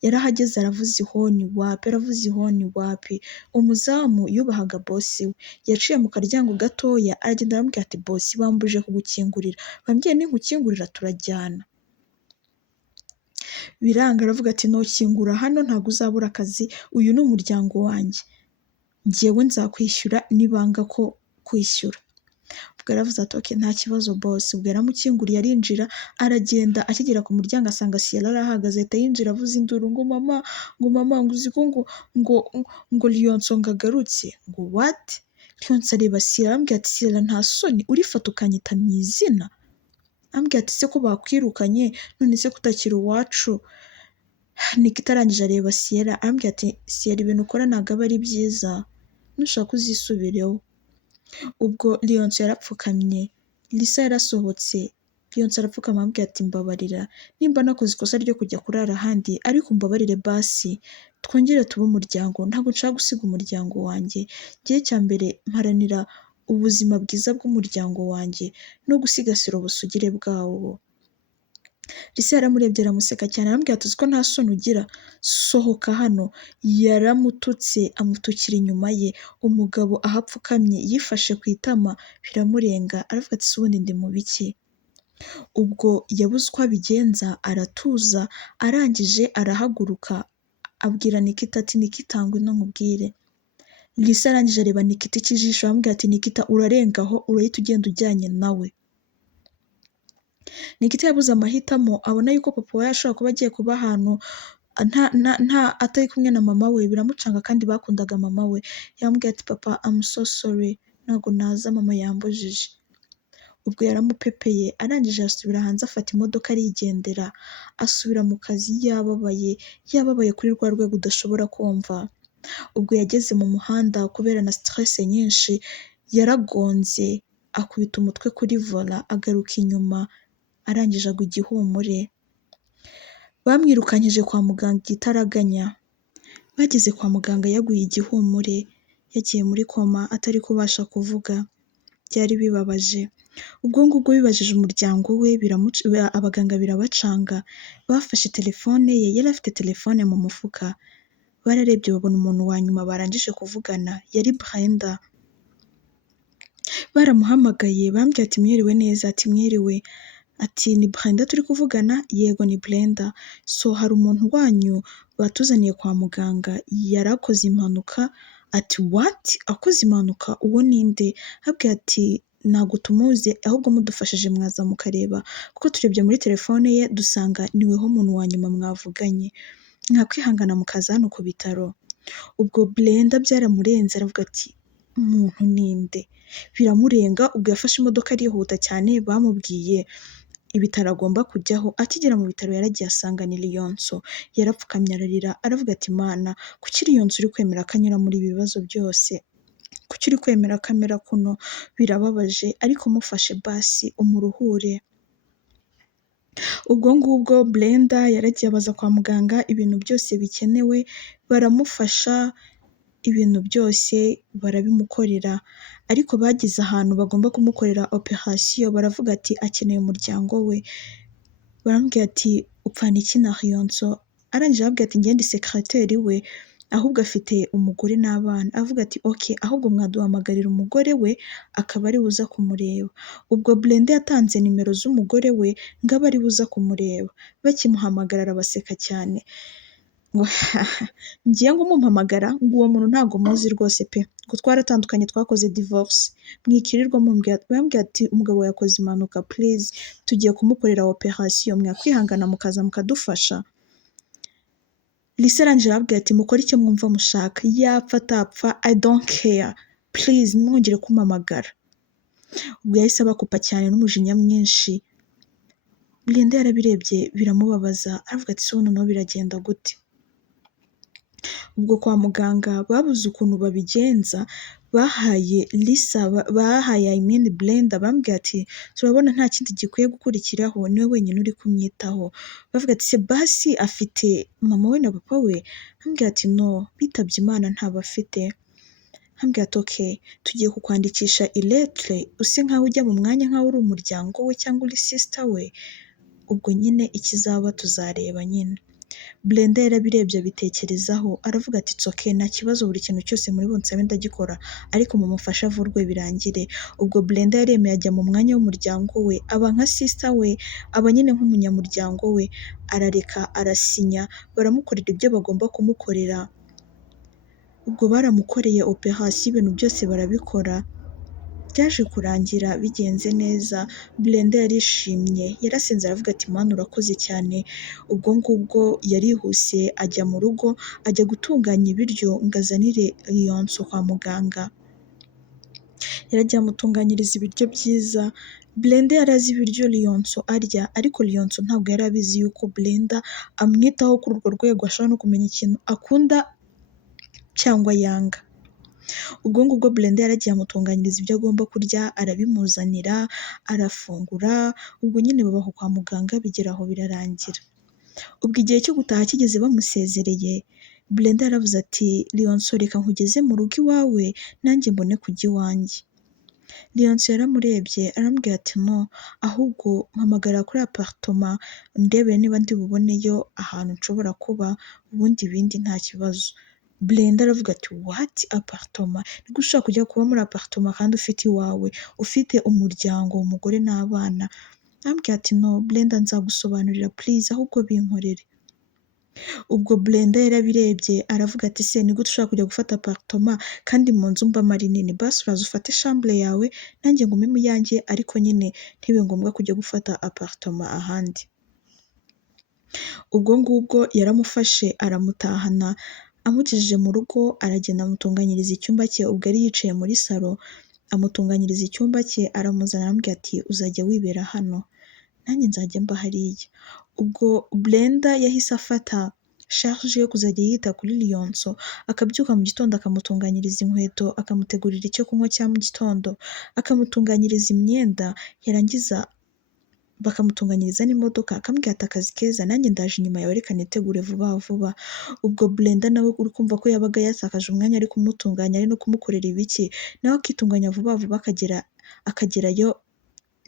Yarahageze aravuza ihoni wapi, aravuza ihoni wapi, umuzamu yubahaga bosi we, yaciye mu karyango gatoya aragenda aramubwira ati bosi bambujije kugukingurira, bambwiye ninkukingurira turajyana. Biranga aravuga ati nokingura hano ntabwo uzabura akazi, uyu ni umuryango wanjye, njyewe nzakwishyura nibanga ko kwishyura. Ubwo yaravuze ati okay nta kibazo boss. Ubwo yaramukinguriye arinjira, aragenda akigera ku muryango asanga Siyera arahagaze, ahita yinjira avuza induru ngo mama ngo uzi ko ngo Liyonso ngo agarutse, ngo what? Liyonso areba Siyera arambwira ati Siyera nta soni urifata ukanyita mu izina, arambwira ati se ko bakwirukanye none se kutakira uwacu. Nikita arangije areba Siyera arambwira ati Siyera ibintu ukora ntabwo aba ari byiza, nushaka uzisubireho. Ubwo Liyonso yarapfukamye, Lisa yarasohotse, Liyonso arapfukama arambwira ati mbabarira nimba nakoze ikosa ryo kujya kurara ahandi, ariko mbabarire basi twongere tube umuryango, ntabwo nshaka gusiga umuryango wanjye, igihe cya mbere mparanira ubuzima bwiza bw'umuryango wanjye no gusigasira ubusugire bwawo. Lisa yaramurebye aramuseka cyane arambwira ati uziko nta soni ugira, sohoka hano. Yaramututse amutukira inyuma ye, umugabo ahapfukamye yifashe ku itama biramurenga, aravuga ati ubundi ndi mu biki? Ubwo yabuze uko abigenza aratuza, arangije arahaguruka abwira Nikita ati Nikita ngwino nkubwire. Lisa arangije areba Nikita ikijisho aramubwira ati Nikita urarengaho urahita ugenda ujyanye nawe. Nikita yabuze amahitamo abona yuko papa we ashobora kuba agiye kuba ahantu atari kumwe na mama we biramucanga kandi bakundaga mama we. Yaramubwiye ati papa I'm so sorry ntabwo naza mama yambujije. Ubwo yaramupepeye arangije asubira hanze afata imodoka arigendera asubira mu kazi yababaye kuri rwa rwego udashobora kumva. Ubwo yageze mu muhanda kubera na stress nyinshi yaragonze akubita umutwe kuri vola agaruka inyuma arangije agwa igihumure. Bamwirukanyije kwa muganga igitaraganya. Bageze kwa muganga yaguye igihumure yagiye muri koma atari kubasha kuvuga. Byari bibabaje. Ubwo ngubwo bibajije umuryango we abaganga birabacanga. Bafashe telefone ye yari afite telefone mu mufuka. Bararebye babona umuntu wa nyuma barangije kuvugana yari Brenda. Baramuhamagaye bambwiye ati mwiriwe neza, ati mwiriwe, ati ni Brenda turi kuvugana? Yego ni Brenda. So hari umuntu wanyu batuzaniye kwa muganga yarakoze impanuka. Ati what? Akoze impanuka? Uwo ninde? Abwiye ati ntabwo tumuzi ahubwo mudufashije mwaza mukareba kuko turebye muri telefone ye dusanga niweho muntu wa nyuma mwavuganye, mwakwihangana mukaza hano ku bitaro. Ubwo Brenda byaramurenze aravuga ati umuntu ninde? Biramurenga. Ubwo yafashe imodoka arihuta cyane bamubwiye ibitaro agomba kujyaho. Akigera mu bitaro yaragiye asanga ni Liyonso. Yarapfukamye ararira aravuga ati Mana kuki Liyonso uri kwemera ko anyura muri ibi bibazo byose? Kuki uri kwemera kamera kuno? Birababaje ariko mufashe basi umuruhure. Ubwo ngubwo Brenda yaragiye abaza kwa muganga ibintu byose bikenewe baramufasha, ibintu byose barabimukorera ariko bageze ahantu bagomba kumukorera operation baravuga ati akeneye umuryango we. Baramubwira ati upfana iki na Liyonso? Arangije arababwira ati njye ndi secrétaire we ahubwo afite umugore n'abana. Avuga ati okay ahubwo mwaduhamagarira umugore we akaba ari buza kumureba. Ubwo Brenda yatanze nimero z'umugore we ngo abe ari buza kumureba. Bakimuhamagara arabaseka cyane ngo ngiye ngo mumpamagara ngo uwo muntu ntabwo muzi rwose pe, ngo twaratandukanye twakoze divorce, mwikirirwa bambwira ati umugabo we yakoze impanuka please tugiye kumukorera operation mwakwihangana mukaza mukadufasha. Lisa arangije arababwira ati mukore icyo mwumva mushaka, yapfa atapfa I don't care please mwongere kumpamagara. Ubwo yahise abakupa cyane n'umujinya mwinshi. Brenda yarabirebye biramubabaza aravuga ati so noneho biragenda gute? Ubwo kwa muganga babuze ukuntu babigenza bahaye Lisa bahaye Brenda bambwiye ati turabona nta kindi gikwiye gukurikiraho niwe wenyine uri kumwitaho. Bavuga ati se basi afite mama we na papa we? Ambwira ati no bitabye Imana ntabo afite. Ambwira ati okay tugiye kukwandikisha iletre use nkaho ujya mu mwanya nkaho uri umuryango we cyangwa uri sister we, ubwo nyine ikizaba tuzareba nyine. Brenda yarabirebye abitekerezaho aravuga ati it's okay nta kibazo buri kintu cyose muri bunsabe ndagikora ariko mumufashe avurwe birangire. Ubwo Brenda yaremeye ajya mu mwanya w'umuryango we aba nka sister we aba nyine nk'umunyamuryango we, arareka arasinya baramukorera ibyo bagomba kumukorera. Ubwo baramukoreye operation ibintu byose barabikora. Byaje kurangira bigenze neza. Brenda yarishimye yarasenze aravuga ati Mana urakoze cyane. Ubwo ngubwo yarihuse ajya mu rugo ajya gutunganya ibiryo ngo azanire Liyonso kwa muganga. Yaragiye amutunganyiriza ibiryo byiza. Brenda yari azi ibiryo Liyonso arya ariko Liyonso ntabwo yari abizi yuko Brenda amwitaho kuri urwo rwego ashobora no kumenya ikintu akunda cyangwa yanga. Ubwo ngubwo Brenda yaragiye amutunganyiriza ibyo agomba kurya arabimuzanira arafungura. Ubwo nyine babaho kwa muganga bigera aho birarangira. Ubwo igihe cyo gutaha kigeze bamusezereye Brenda yaravuze ati Liyonso reka nkugeze mu rugo iwawe nanjye mbone kujya iwanjye. Liyonso yaramurebye arambwira ati no ahubwo mpamagara kuri apartment ndebere niba ndi buboneyo ahantu nshobora kuba ubundi ibindi nta kibazo. Brenda aravuga ati what apartment? Niko ushaka kujya kuba muri apartment kandi ufite iwawe ufite umuryango umugore n'abana? Ambwira ati no Brenda nzagusobanurira please ahubwo binkorere. Ubwo Brenda yarabirebye aravuga ati se ni gute ushobora kujya gufata apartment kandi mu nzu mbamo ari nini, basi uraza ufate chambre yawe nanjye ngume mu yanjye ariko nyine ntibibe ngombwa kujya gufata apartment ahandi. Ubwo ngubwo yaramufashe aramutahana, amugejeje mu rugo aragenda amutunganyiriza icyumba cye, ubwo yari yicaye muri salo, amutunganyiriza icyumba cye aramuzana aramubwira ati uzajya wibera hano, nanjye nzajya mba hariya. Ubwo Brenda yahise afata charge yo kuzajya yita kuri Liyonso, akabyuka mu gitondo akamutunganyiriza inkweto, akamutegurira icyo kunywa cya mu gitondo, akamutunganyiriza imyenda, yarangiza bakamutunganyiriza n'imodoka, akamubwira ati akazi keza nanjye ndaje inyuma yawe reka nitegure vuba vuba. Ubwo Brenda nawe uri kumva ko yabaga yatakaje umwanya ari kumutunganya ari no kumukorera ibiki, nawe akitunganya vuba vuba akagerayo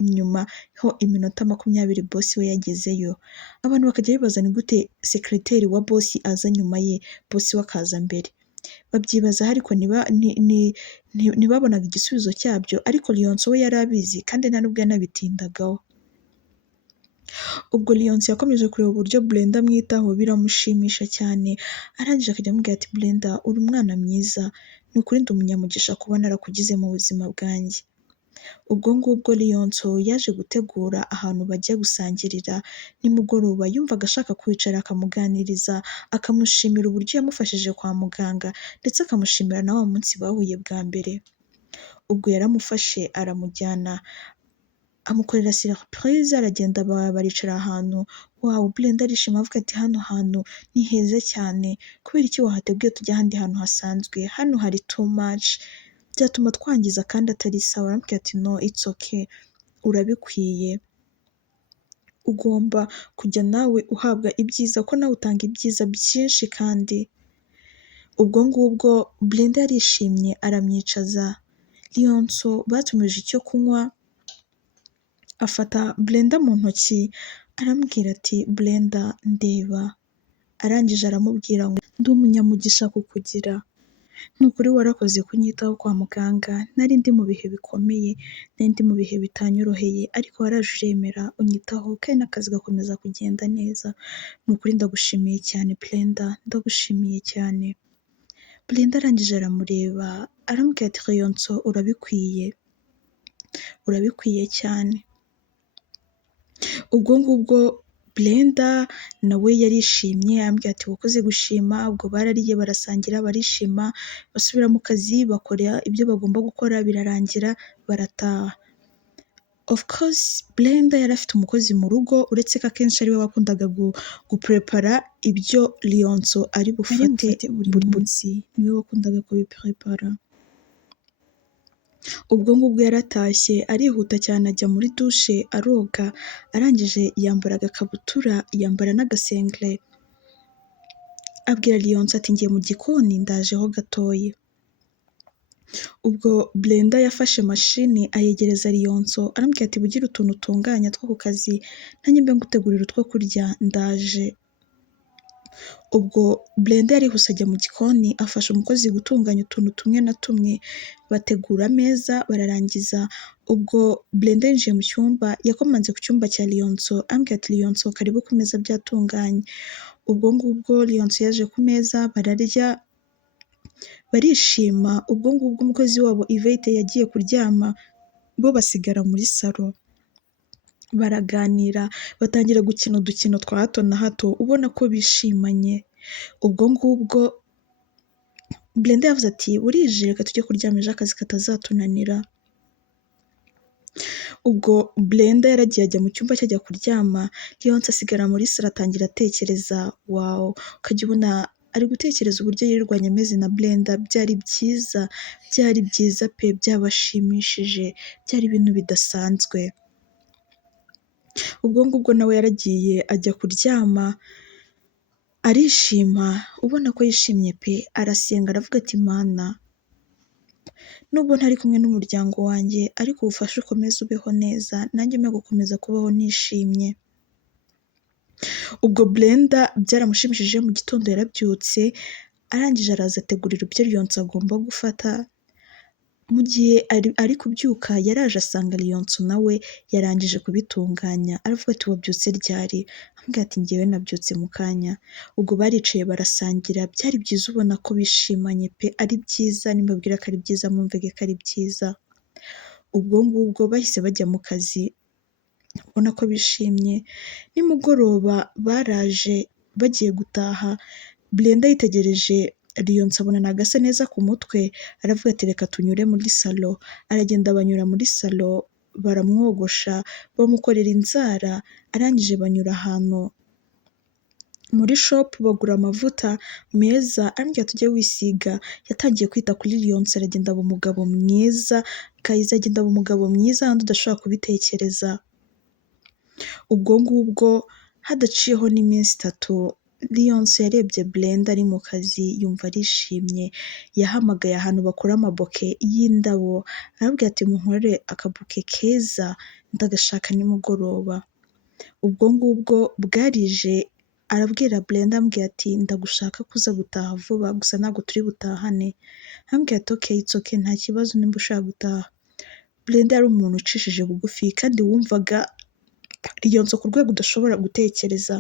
nyuma ho iminota 20 bosi we yagezeyo. Abantu bakajya bibaza ni gute sekreteri wa bosi aza nyuma ye, bosi we akaza mbere. Babyibazaho ariko ntibabonaga igisubizo cyabyo, ariko Liyonso we yari abizi kandi nta nubwo yanabitindagaho. Ubwo Liyonso yakomeje kureba uburyo Brenda amwitaho biramushimisha cyane, arangije akajya amubwira ati Brenda uri umwana mwiza, ni ukuri ndi umunyamugisha kuba narakugize mu buzima bwanjye. Ubwo ngubwo Liyonso yaje gutegura ahantu bajya gusangirira nimugoroba, yumvaga ashaka kwicara akamuganiriza, akamushimira uburyo yamufashije kwa muganga ndetse akamushimira na wa munsi bahuye bwa mbere. Ubwo yaramufashe aramujyana amukorera surprise, aragenda baricara ahantu, wow Brenda arishima avuga ati hano hantu ni heza cyane, kubera iki wahateguye tujya ahandi hantu hasanzwe, hano hari too much, byatuma twangiza kandi atari sawa. Aramubwira ati no it's okay, urabikwiye, ugomba kujya nawe uhabwa ibyiza ko nawe utanga ibyiza byinshi kandi. Ubwo ngubwo Brenda yarishimye aramwicaza, Liyonso batumije icyo kunywa, afata Brenda mu ntoki aramubwira ati Brenda ndeba, arangije aramubwira ngo ndi umunyamugisha kukugira, ni ukuri warakoze kunyitaho kwa muganga, nari ndi mu bihe bikomeye, nari ndi mu bihe bitanyoroheye ariko waraje uremera unyitaho kandi n'akazi gakomeza kugenda neza, ni ukuri ndagushimiye cyane Brenda, ndagushimiye cyane. Brenda arangije aramureba aramubwira ati Liyonso urabikwiye, urabikwiye cyane. Ubwo ngubwo Brenda nawe yarishimye arambwira ati wakoze gushima. Ubwo barariye barasangira barishima, basubira mu kazi bakora ibyo bagomba gukora birarangira barataha. Of course Brenda yari afite umukozi mu rugo, uretse ko akenshi ariwe wakundaga guprepara ibyo Liyonso ari bufate buri munsi, niwe wakundaga kubiprepara. Ubwo ngubwo yaratashye arihuta cyane ajya muri dushe aroga, arangije yambara agakabutura yambara n'agasengere, abwira Liyonso ati ngiye mu gikoni ndajeho gatoya. Ubwo Brenda yafashe mashini ayegereza Liyonso aramubwira ati bugira utuntu utunganya two ku kazi nanjye mbe ngutegurira utwo kurya ndaje. Ubwo Brenda yarihuse ajya mu gikoni afasha umukozi gutunganya utuntu tumwe na tumwe, bategura ameza bararangiza. Ubwo Brenda yinjiye mu cyumba yakomanze ku cyumba cya Liyonso ambwira ati Liyonso karibu ku meza byatunganye. Ubwo ngubwo Liyonso yaje ku meza bararya barishima. Ubwo ngubwo umukozi wabo Yvette yagiye kuryama, bo basigara muri salo baraganira, batangira gukina udukino twa hato na hato ubona ko bishimanye. Ubwo ngubwo Brenda yavuze ati burije reka tujye kuryama ejo akazi katazatunanira. Ubwo Brenda yaragiye ajya mu cyumba cye ajya kuryama, Liyonso asigara muri salo atangira atekereza, wow ukajya ubona ari gutekereza uburyo yirirwanya ameze na Brenda, byari byiza pe, byabashimishije, byari ibintu bidasanzwe. Ubwo ngubwo nawe yaragiye ajya kuryama arishima, ubona ko yishimye pe, arasenga aravuga ati Mana, nubwo ntari kumwe n'umuryango wanjye ariko ubufashe ukomeze ubeho neza, nanjye mpe gukomeza kubaho nishimye. Ubwo Brenda byaramushimishije, mu gitondo yarabyutse arangije araza ategurira ibyo Liyonso agomba gufata, Mu gihe ari kubyuka yaraje asanga Liyonso nawe yarangije kubitunganya, aravuga ati wabyutse ryari? Aramubwira ati njyewe nabyutse mu kanya. Ubwo baricaye barasangira, byari byiza ubona ko bishimanye pe, ari byiza nimbabwira ko ari byiza mwumvige ko ari byiza. Ubwo ngubwo bahise bajya mu kazi ubona ko bishimye, nimugoroba baraje bagiye gutaha, Brenda yitegereje Liyonso abona ntabwo asa neza ku mutwe, aravuga ati reka tunyure muri salo, aragenda banyura muri salo baramwogosha, bamukorera inzara, arangije banyura ahantu muri shopu bagura amavuta meza, arambwira tujye wisiga, yatangiye kwita kuri Liyonso aragenda aba umugabo mwiza, guys agenda aba umugabo mwiza handi udashobora kubitekereza. Ubwo ngubwo hadaciyeho n'iminsi 3 Liyonso yarebye Brenda ari mu kazi yumva arishimye, yahamagaye ahantu bakora amaboke y'indabo, arababwira ati munkorere akaboke keza ndagashaka nimugoroba. Ubwo ngubwo bwarije arabwira Brenda amubwira ati ndagushaka kuza gutaha vuba gusa ntabwo turi butahane. Arambwira ati okay it's okay nta kibazo nimba ushaka gutaha. Brenda yari umuntu ucishije bugufi kandi wumvaga Liyonso ku rwego udashobora gutekereza.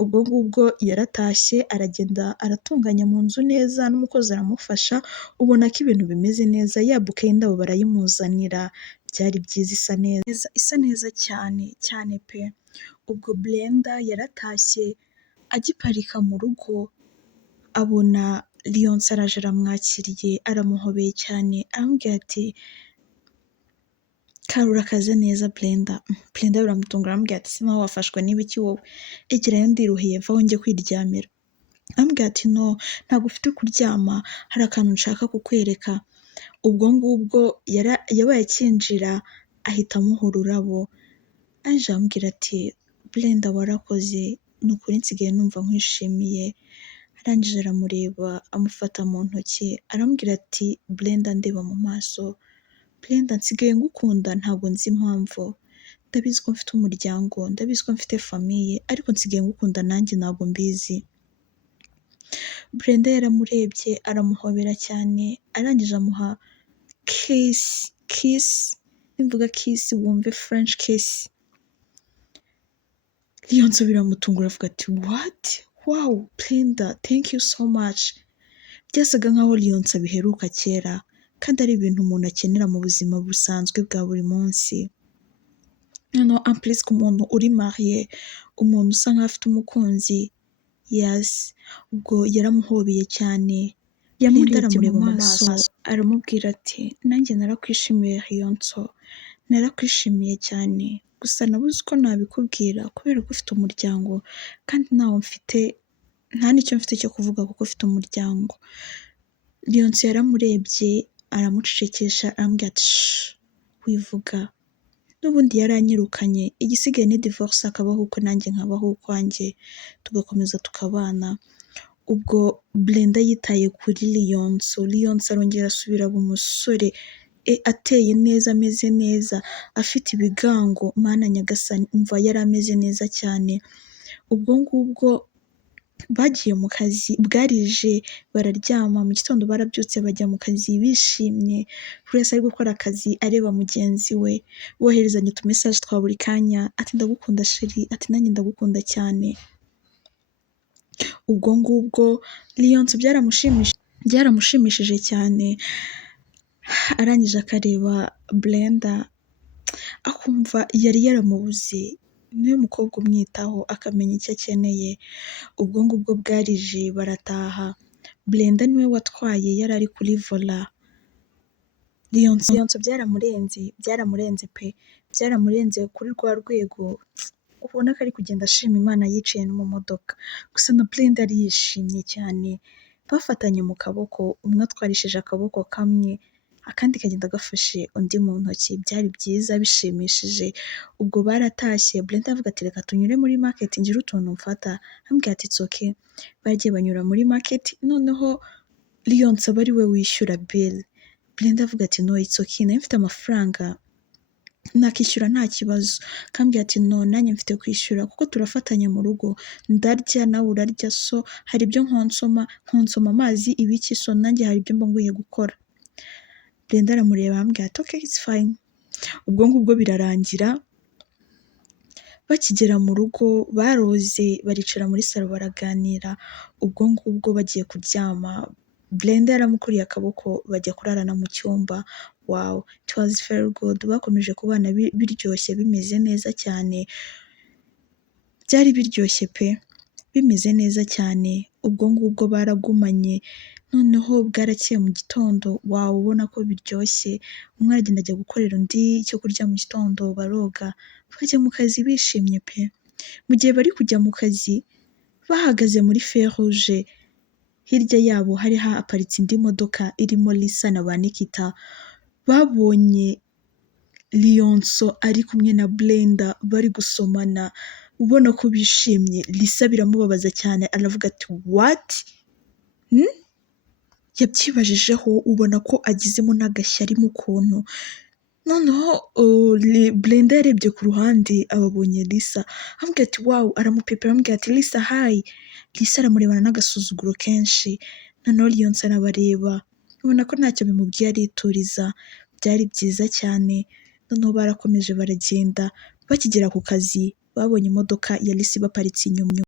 Ubwo ngubwo yaratashye aragenda aratunganya mu nzu neza n'umukozi aramufasha, ubona ko ibintu bimeze neza, ya buke y'indabo barayimuzanira, byari byiza isa neza cyane cyane pe. Ubwo Brenda yaratashye agiparika mu rugo abona Liyonso araje aramwakiriye aramuhobeye cyane, aramubwira ati kari urakaze neza Brenda. Brenda biramutungura aramubwira ati ese nawe wafashwe n'ibiki wowe? Egerayo ndiruhiye vaho njye kwiryamira. Arambwira ati no ntabwo ufite kuryama hari akantu nshaka kukwereka. Ubwo ngubwo yabaye akinjira ahita amuha ururabo, aje arambwira ati Brenda warakoze ni ukuri nsigaye numva nkwishimiye. Arangije aramureba amufata mu ntoki arambwira ati Brenda ndeba mu maso, Brenda nsigaye ngukunda ntabwo nzi impamvu, ndabizi ko mfite umuryango, ndabizi ko mfite famiye ariko nsigaye ngukunda nanjye ntabwo mbizi. Brenda yaramurebye aramuhobera cyane, arangije amuha kiss, nimvuga kiss wumve French kiss. Liyonso biramutungura avuga ati what? Wow Brenda thank you so much. Byasaga nkaho Liyonso abiheruka kera kandi ari ibintu umuntu akenera mu buzima busanzwe bwa buri munsi. Noneho en plus ku muntu uri mariye, umuntu usa nkaho afite umukunzi, yes. Ubwo yaramuhobeye cyane, yamurebye mu maso aramubwira ati nanjye narakwishimiye Liyonso, narakwishimiye cyane gusa nabuze uko nabikubwira kubera ko ufite umuryango kandi ntawo mfite, nta n'icyo mfite cyo kuvuga kuko ufite umuryango. Liyonso yaramurebye aramucecekesha aramubwira ati wivuga, n'ubundi yaranyirukanye, igisigaye ni divorce akabaho ukwe nanjye nkabaho ukwanjye tugakomeza tukabana. Ubwo Brenda yitaye kuri Liyonso, Liyonso arongera asubira aba umusore ateye neza ameze neza afite ibigango, mana nyagasani umva yari ameze neza cyane. Ubwo ngubwo bagiye mu kazi, bwarije bararyama, mu gitondo barabyutse bajya mu kazi bishimye, buri wese ari gukora akazi areba mugenzi we, boherezanya utumesaje twa buri kanya ati ndagukunda sheri, ati nanjye ndagukunda cyane. Ubwo ngubwo Liyonso byaramushimishije cyane, arangije akareba Brenda akumva yari yaramubuze, niwe mukobwa umwitaho akamenya icyo akeneye. Ubwo ngubwo bwarije barataha, Brenda niwe watwaye yari ari kuri vola. Liyonso byaramurenze pe, byaramurenze kuri rwa rwego ubona ko ari kugenda ashima Imana yicaye no mu modoka. Gusa na Brenda yari yishimye cyane, bafatanye mu kaboko, umwe atwarishije akaboko kamwe akandi kagenda gafashe undi mu ntoki, byari byiza bishimishije. Ubwo baratashye Brenda avuga ati reka tunyure muri market ngire utuntu mfata, arambwira ati it's okay. Bagiye banyura muri market, noneho Liyonso aba ari we wishyura bill. Brenda avuga ati no it's okay, nari mfite amafaranga nakishyura nta kibazo, akambwira ati no nanjye mfite kwishyura kuko turafatanya mu rugo, ndarya nawe urarya, so hari ibyo nkonsoma amazi ibiki, so nanjye hari ibyo mba nkwiye gukora. Brenda aramureba arambwira ati okay it's fine. Ubwo ngubwo birarangira, bakigera mu rugo baroze baricara muri salo baraganira, ubwo ngubwo bagiye kuryama Brenda yaramukuriye akaboko bajya kurarana mu cyumba. Wow, it was very good. Bakomeje kubana biryoshye bimeze neza cyane, byari biryoshye pe, bimeze neza cyane. Ubwo ngubwo baragumanye, noneho bwarakeye mu gitondo, wow, ubona ko biryoshye. Umwe aragenda ajya gukorera undi icyo kurya mu gitondo, baroga bajya mu kazi bishimye pe. Mu gihe bari kujya mu kazi bahagaze muri feu rouge, hirya yabo hari haparitse indi modoka irimo Lisa na ba Nikita. Babonye Liyonso ari kumwe na Brenda bari gusomana, ubona ko bishimye. Lisa biramubabaza cyane, aravuga ati what? Yabyibajijeho, ubona ko agizemo n'agashyari mu kuntu. Noneho Brenda yarebye ku ruhande ababonye Lisa, aramubwira ati wow, aramupepera aramubwira ati Lisa hi. Lisa aramurebana n'agasuzuguro kenshi. Noneho Liyonso arabareba, ubona ko ntacyo bimubwiye arituriza. Byari byiza cyane. Noneho barakomeje baragenda, bakigera ku kazi babonye imodoka ya Lisa ibaparitse inyuma.